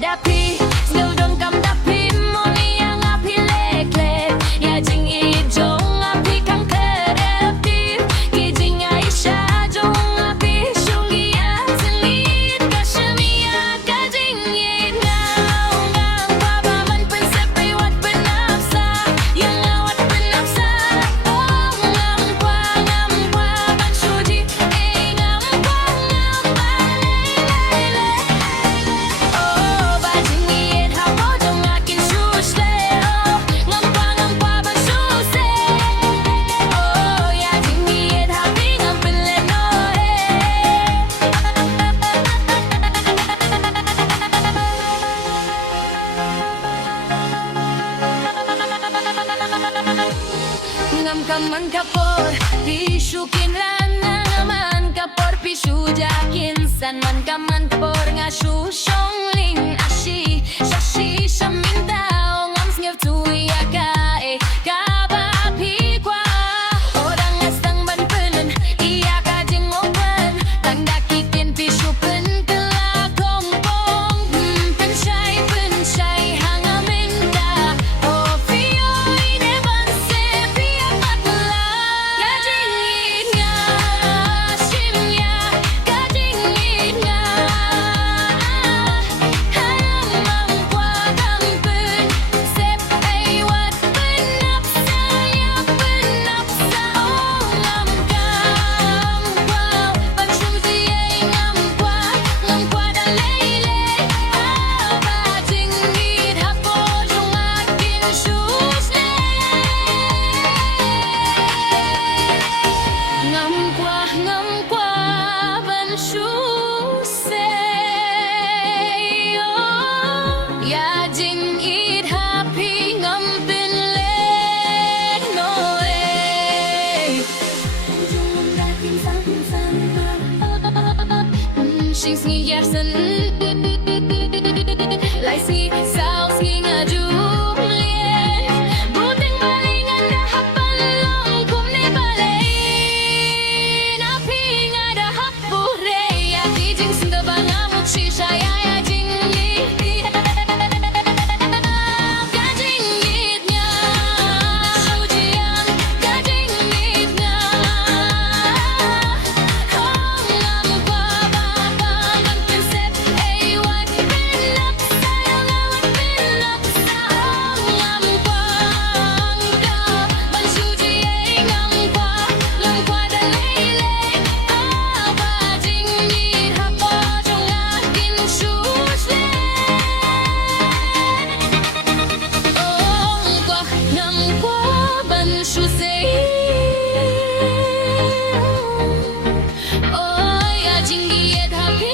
Dapi, still don't come dapi, money yang api lek-lek. Ya jing i jong api kang kreatif, ki jing Aisyah jong api shungi ya selit ka shemia ka jing i ngau ngang pa ba man pen sepe wat penafsa, yang awat penafsa. Oh ngam kwa ban shuji, ngam kwa lay lay. Ngam kaman kapor pisukin lana ngaman kapor pisu jakin san man kaman kapor ngasu shongling ashi shashi shaminta ngam sngev tu ya ka ka ba pi kwa orang astang ban penen iya ka jing open tang dakitin pisu pen tela kong kong pen shai hangaminda oh fio ine ban se fio patla ya jing nga shimya ka jing nga hayam kwa kang pen sep ai wat penapsa ya penapsa oh ngam kwa ban shuzi ngam kwa da lele ba jing it hapo jong akin shusle ngam kwa ban shuse ya jing it happy ngam pin le no jung da tin san shing sni yersen lai si sao sni ngaju buting balingan da hapalong kum ne balay na pinga da hapure ya dijing singa bangamuk shisha ya jing ka jing it nya shujian ka jing it nya ngam kwa ba man pen sep ai wat penapsa yang awat penapsa ngam kwa ban shuji ngam kwa da lele ba jing it hapo jong akin shusle ngam kwa ban shuse oh ya jing it happy